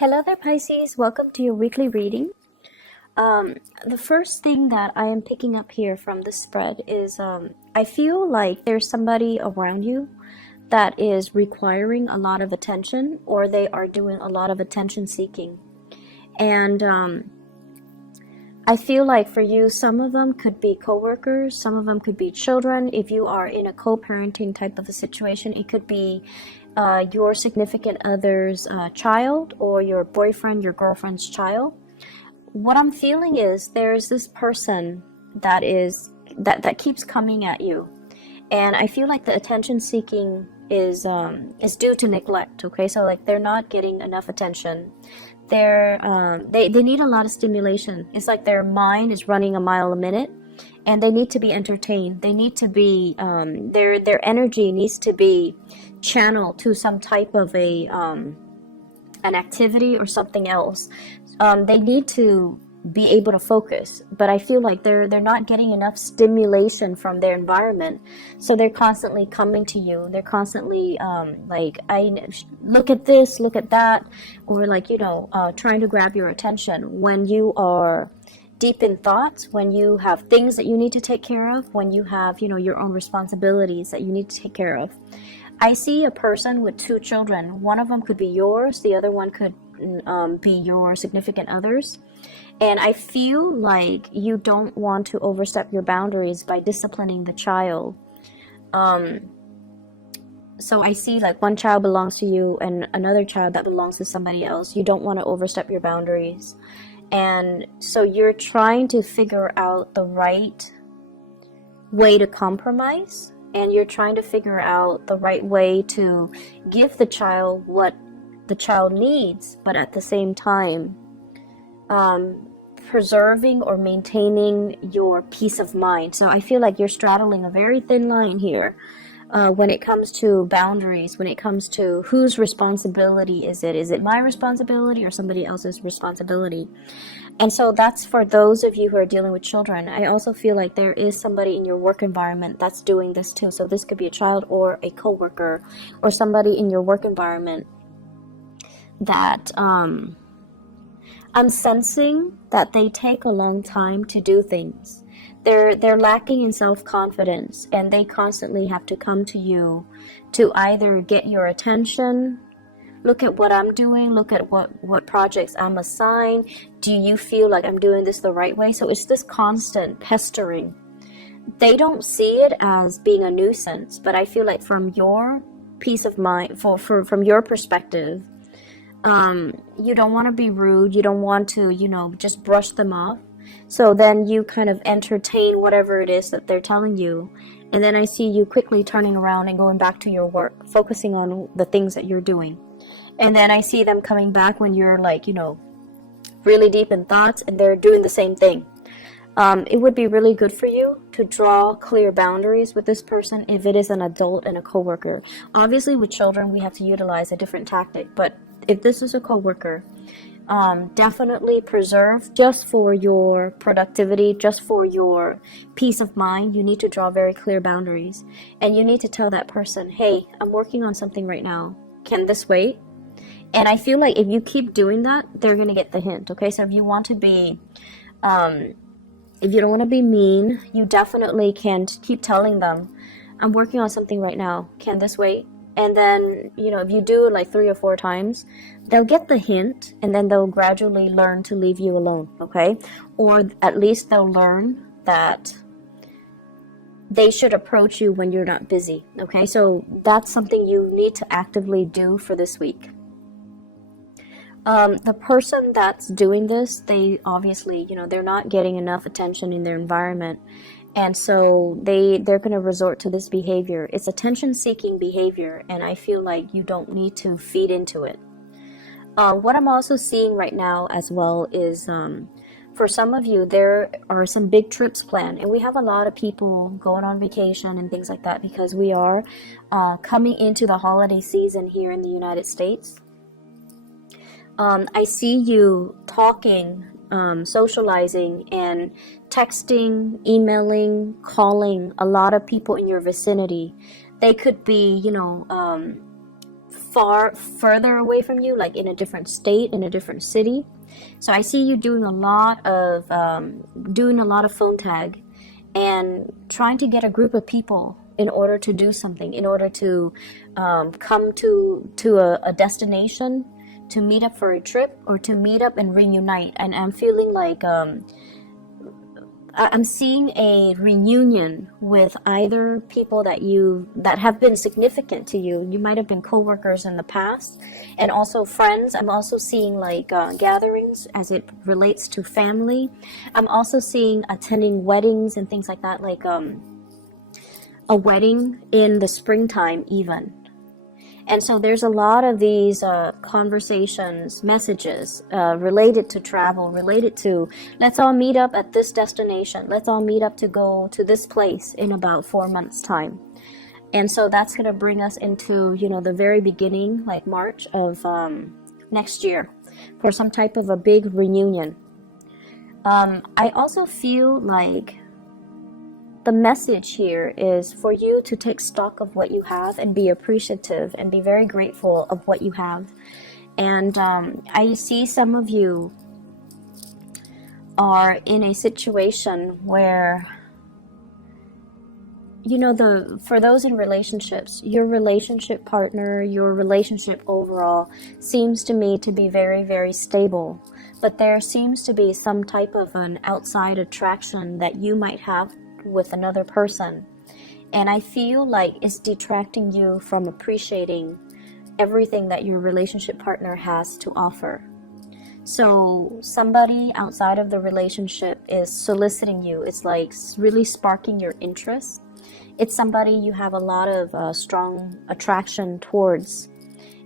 Hello there, Pisces. Welcome to your weekly reading. The first thing that I am picking up here from the spread is I feel like there's somebody around you that is requiring a lot of attention, or they are doing a lot of attention seeking. And I feel like for you, some of them could be coworkers, some of them could be children. If you are in a co-parenting type of a situation, it could be your significant other's child, or your boyfriend, your girlfriend's child. What I'm feeling is there's this person that keeps coming at you, and I feel like the attention seeking is due to neglect. Okay, so like they're not getting enough attention. They need a lot of stimulation. It's like their mind is running a mile a minute, and they need to be entertained. They need to be their energy needs to be channeled to some type of an activity or something else. They need to be able to focus, but I feel like they're not getting enough stimulation from their environment, so they're constantly coming to you. They're constantly like, I look at this, look at that, or like, trying to grab your attention when you are deep in thoughts, when you have things that you need to take care of, when you have your own responsibilities that you need to take care of. I see a person with two children. One of them could be yours, the other one could be your significant other's. And I feel like you don't want to overstep your boundaries by disciplining the child. So I see like one child belongs to you and another child that belongs to somebody else. You don't want to overstep your boundaries. And so you're trying to figure out the right way to compromise, and you're trying to figure out the right way to give the child what the child needs, but at the same time preserving or maintaining your peace of mind. So I feel like you're straddling a very thin line here when it comes to boundaries, when it comes to whose responsibility is it? Is it my responsibility or somebody else's responsibility? And so that's for those of you who are dealing with children. I also feel like there is somebody in your work environment that's doing this too. So this could be a child or a coworker or somebody in your work environment that I'm sensing that they take a long time to do things. They're lacking in self-confidence, and they constantly have to come to you to either get your attention. Look at what I'm doing. Look at what projects I'm assigned. Do you feel like I'm doing this the right way? So it's this constant pestering. They don't see it as being a nuisance, but I feel like from your peace of mind, from your perspective, you don't want to be rude. You don't want to, just brush them off. So then you kind of entertain whatever it is that they're telling you. And then I see you quickly turning around and going back to your work, focusing on the things that you're doing. And then I see them coming back when you're like, really deep in thoughts, and they're doing the same thing. It would be really good for you to draw clear boundaries with this person if it is an adult and a coworker. Obviously, with children, we have to utilize a different tactic, but if this is a coworker, definitely preserve, just for your productivity, just for your peace of mind. You need to draw very clear boundaries, and you need to tell that person, hey, I'm working on something right now. Can this wait? And I feel like if you keep doing that, they're going to get the hint. Okay, so if you want to be if you don't want to be mean, you definitely can keep telling them, I'm working on something right now. Can this wait? And then, if you do it like 3 or 4 times, they'll get the hint, and then they'll gradually learn to leave you alone, okay? Or at least they'll learn that they should approach you when you're not busy, okay? So that's something you need to actively do for this week. The person that's doing this, they obviously, they're not getting enough attention in their environment. And so they're going to resort to this behavior. It's attention-seeking behavior, and I feel like you don't need to feed into it. What I'm also seeing right now as well is, for some of you, there are some big trips planned. And we have a lot of people going on vacation and things like that because we are coming into the holiday season here in the United States. I see you talking, socializing, and texting, emailing, calling a lot of people in your vicinity. They could be, further away from you, like in a different state, in a different city. So I see you doing a lot of phone tag and trying to get a group of people in order to do something, in order to come to a destination, to meet up for a trip, or to meet up and reunite. And I'm feeling like I'm seeing a reunion with either people that have been significant to you. You might have been co-workers in the past, and also friends. I'm also seeing like gatherings as it relates to family. I'm also seeing attending weddings and things like that, like a wedding in the springtime even. And so there's a lot of these conversations, messages related to travel, related to, let's all meet up at this destination. Let's all meet up to go to this place in about 4 months' time. And so that's going to bring us into, the very beginning, like March of next year, for some type of a big reunion. I also feel like the message here is for you to take stock of what you have and be appreciative and be very grateful of what you have. And I see some of you are in a situation where, for those in relationships, your relationship partner, your relationship overall seems to me to be very, very stable. But there seems to be some type of an outside attraction that you might have with another person, and I feel like it's detracting you from appreciating everything that your relationship partner has to offer. So somebody outside of the relationship is soliciting you. It's like really sparking your interest. It's somebody you have a lot of strong attraction towards,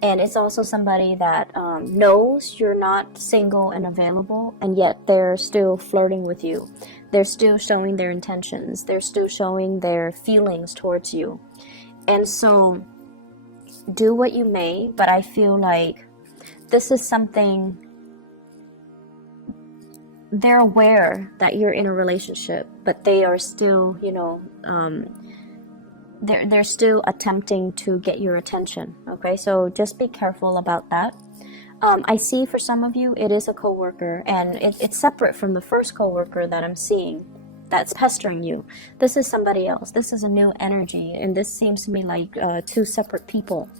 and it's also somebody that knows you're not single and available, and yet they're still flirting with you. They're still showing their intentions. They're still showing their feelings towards you. And so do what you may, but I feel like this is something, they're aware that you're in a relationship, but they are still, they're still attempting to get your attention. Okay, so just be careful about that. I see for some of you, it is a coworker, and it's separate from the first coworker that I'm seeing that's pestering you. This is somebody else. This is a new energy, and this seems to me like two separate people.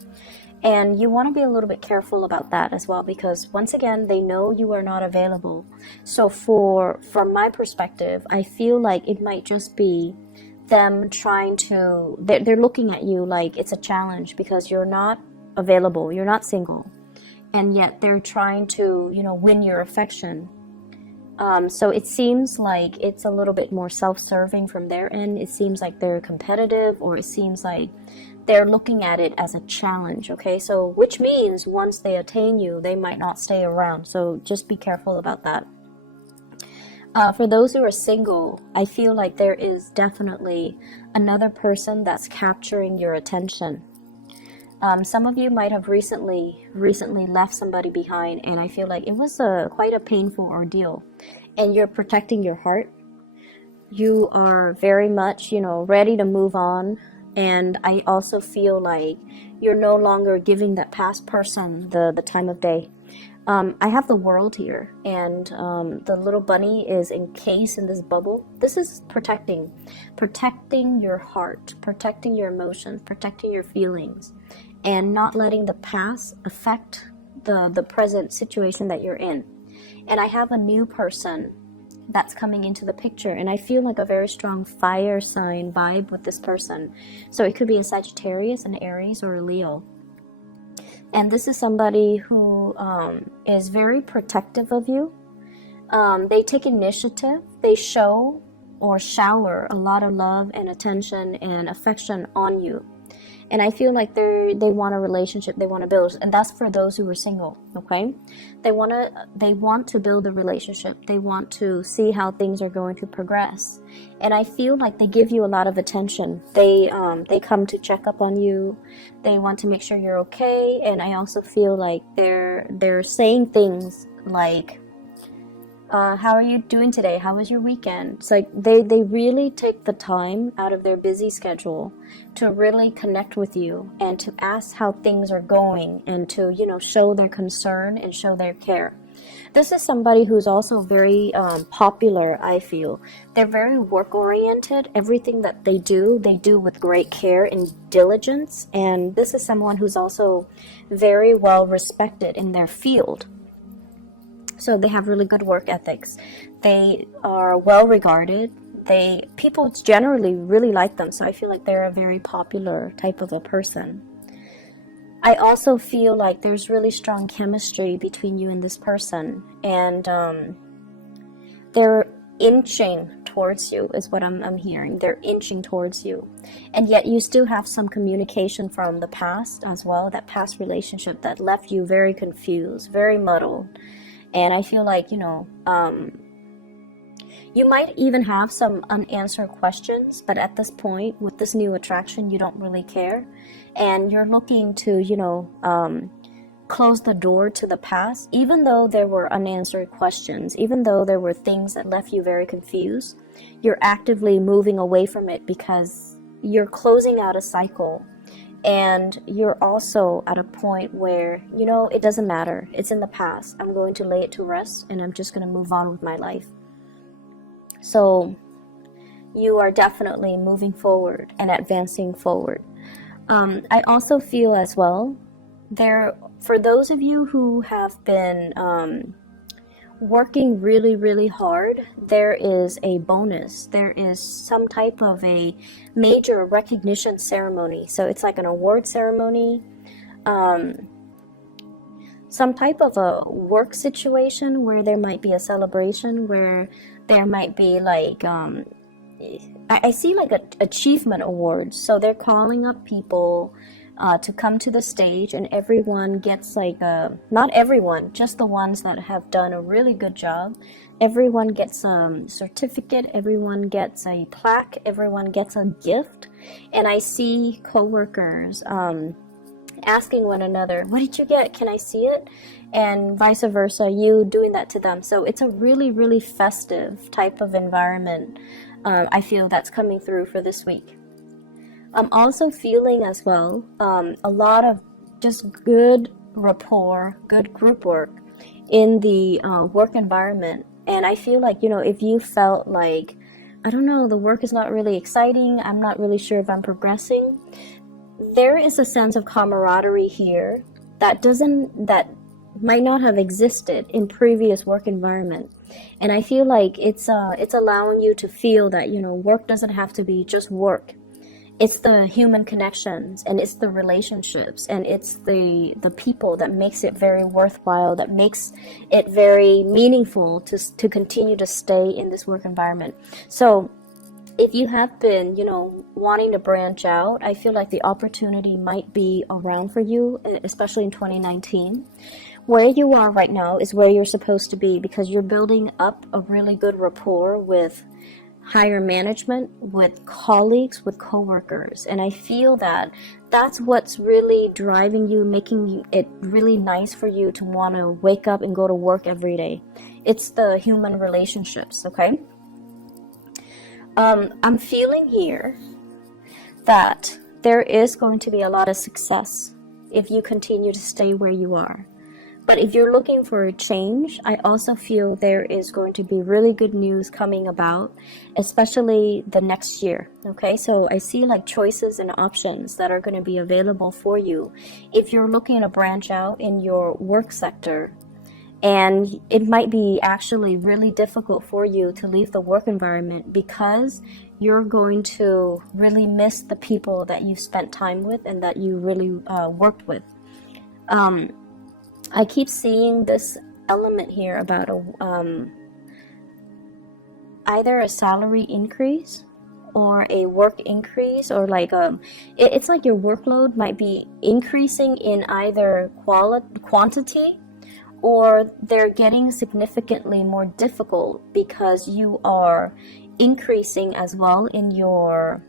And you want to be a little bit careful about that as well, because once again, they know you are not available. So from my perspective, I feel like it might just be them trying to, they're looking at you like it's a challenge because you're not available, you're not single. And yet they're trying to, win your affection. So it seems like it's a little bit more self-serving from their end. It seems like they're competitive, or it seems like they're looking at it as a challenge, okay? So which means once they attain you, they might not stay around. So just be careful about that. For those who are single, I feel like there is definitely another person that's capturing your attention. Some of you might have recently left somebody behind, and I feel like it was quite a painful ordeal, and you're protecting your heart. You are very much, ready to move on, and I also feel like you're no longer giving that past person the time of day. I have the world here, and the little bunny is encased in this bubble. This is protecting your heart, protecting your emotions, protecting your feelings, and not letting the past affect the present situation that you're in. And I have a new person that's coming into the picture, and I feel like a very strong fire sign vibe with this person. So it could be a Sagittarius, an Aries, or a Leo. And this is somebody who is very protective of you. They take initiative. They show or shower a lot of love and attention and affection on you. And I feel like they want a relationship, they want to build, and that's for those who are single, okay? They want to build a relationship. They want to see how things are going to progress. And I feel like they give you a lot of attention. They come to check up on you. They want to make sure you're okay. And I also feel like they're saying things like, How are you doing today? How was your weekend? It's like they really take the time out of their busy schedule to really connect with you and to ask how things are going and to, show their concern and show their care. This is somebody who's also very popular, I feel. They're very work-oriented. Everything that they do with great care and diligence. And this is someone who's also very well respected in their field. So they have really good work ethics. They are well regarded. People generally really like them. So I feel like they're a very popular type of a person. I also feel like there's really strong chemistry between you and this person. And they're inching towards you is what I'm hearing. They're inching towards you. And yet you still have some communication from the past as well. That past relationship that left you very confused, very muddled. And I feel like, you might even have some unanswered questions, but at this point, with this new attraction, you don't really care. And you're looking to, close the door to the past, even though there were unanswered questions, even though there were things that left you very confused. You're actively moving away from it because you're closing out a cycle. And you're also at a point where, it doesn't matter. It's in the past. I'm going to lay it to rest and I'm just going to move on with my life. So you are definitely moving forward and advancing forward. I also feel as well, for those of you who have been working really, really hard, there is a bonus. There is some type of a major recognition ceremony. So it's like an award ceremony, some type of a work situation where there might be a celebration, where there might be like, I see like achievement awards. So they're calling up people to come to the stage, and everyone gets like not everyone, just the ones that have done a really good job. Everyone gets a certificate, everyone gets a plaque, everyone gets a gift. And I see coworkers asking one another, what did you get? Can I see it? And vice versa, you doing that to them. So it's a really, really festive type of environment. I feel that's coming through for this week. I'm also feeling as well a lot of just good rapport, good group work in the work environment. And I feel like, if you felt like, I don't know, the work is not really exciting, I'm not really sure if I'm progressing, there is a sense of camaraderie here that might not have existed in previous work environment. And I feel like it's allowing you to feel that, work doesn't have to be just work. It's the human connections, and it's the relationships, and it's the people that makes it very worthwhile, that makes it very meaningful to continue to stay in this work environment. So if you have been, wanting to branch out, I feel like the opportunity might be around for you, especially in 2019. Where you are right now is where you're supposed to be, because you're building up a really good rapport with higher management, with colleagues, with coworkers. And I feel that that's what's really driving you, making it really nice for you to want to wake up and go to work every day. It's the human relationships, okay? I'm feeling here that there is going to be a lot of success if you continue to stay where you are. But if you're looking for a change, I also feel there is going to be really good news coming about, especially the next year. Okay, so I see like choices and options that are going to be available for you if you're looking to branch out in your work sector. And it might be actually really difficult for you to leave the work environment because you're going to really miss the people that you spent time with and that you really worked with. I keep seeing this element here about either a salary increase or a work increase, or like it's like your workload might be increasing in either quantity, or they're getting significantly more difficult because you are increasing as well in your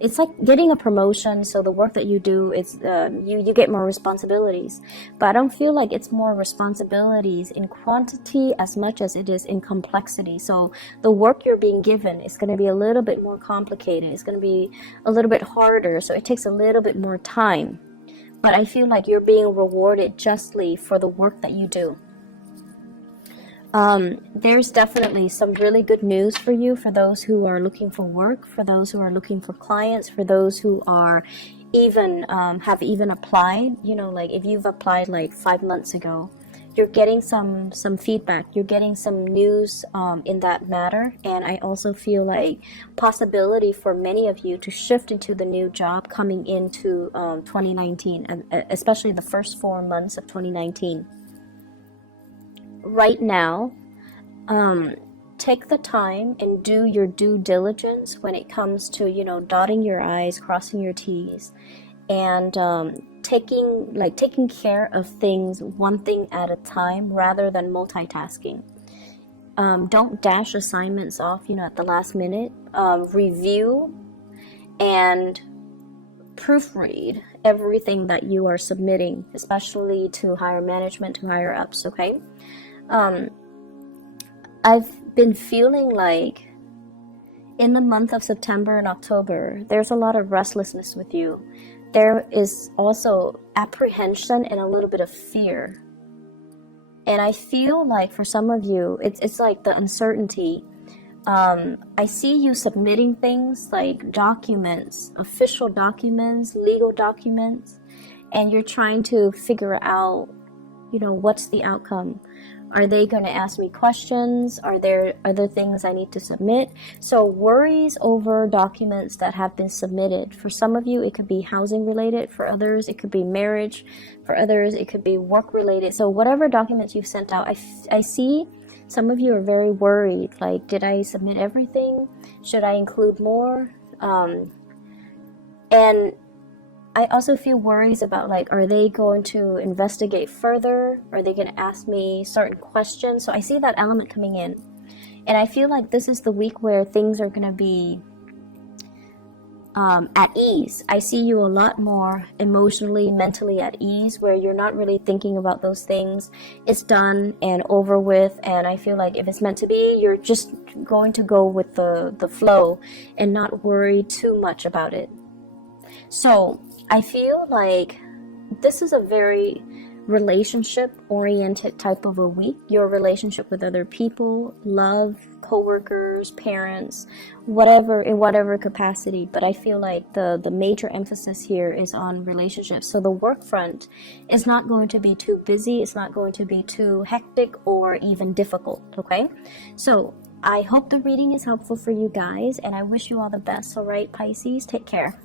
it's like getting a promotion. So the work that you do, it's you get more responsibilities, but I don't feel like it's more responsibilities in quantity as much as it is in complexity. So the work you're being given is going to be a little bit more complicated. It's going to be a little bit harder, so it takes a little bit more time, but I feel like you're being rewarded justly for the work that you do. There's definitely some really good news for you, for those who are looking for work, for those who are looking for clients, for those who are even have even applied. You know, like if you've applied like 5 months ago, you're getting some feedback, you're getting some news in that matter. And I also feel like possibility for many of you to shift into the new job coming into 2019, and especially the first 4 months of 2019. Right now, take the time and do your due diligence when it comes to, you know, dotting your I's, crossing your T's, and taking care of things one thing at a time rather than multitasking. Don't dash assignments off, you know, at the last minute. Review and proofread everything that you are submitting, especially to higher management, to higher ups, okay? I've been feeling like in the month of September and October, there's a lot of restlessness with you. There is also apprehension and a little bit of fear. And I feel like for some of you, it's like the uncertainty. I see you submitting things like documents, official documents, legal documents, and you're trying to figure out, you know, what's the outcome. Are they going to ask me questions? Are there other things I need to submit? So worries over documents that have been submitted. For some of you, it could be housing related. For others, it could be marriage. For others, it could be work related. So whatever documents you've sent out, I see some of you are very worried. Like, did I submit everything? Should I include more? And I also feel worries about, like, are they going to investigate further? Are they going to ask me certain questions? So I see that element coming in. And I feel like this is the week where things are going to be at ease. I see you a lot more emotionally, mentally at ease, where you're not really thinking about those things. It's done and over with. And I feel like if it's meant to be, you're just going to go with the flow and not worry too much about it. So I feel like this is a very relationship-oriented type of a week. Your relationship with other people, love, co-workers, parents, whatever, in whatever capacity. But I feel like the major emphasis here is on relationships. So the work front is not going to be too busy. It's not going to be too hectic or even difficult, okay? So I hope the reading is helpful for you guys, and I wish you all the best. All right, Pisces, take care.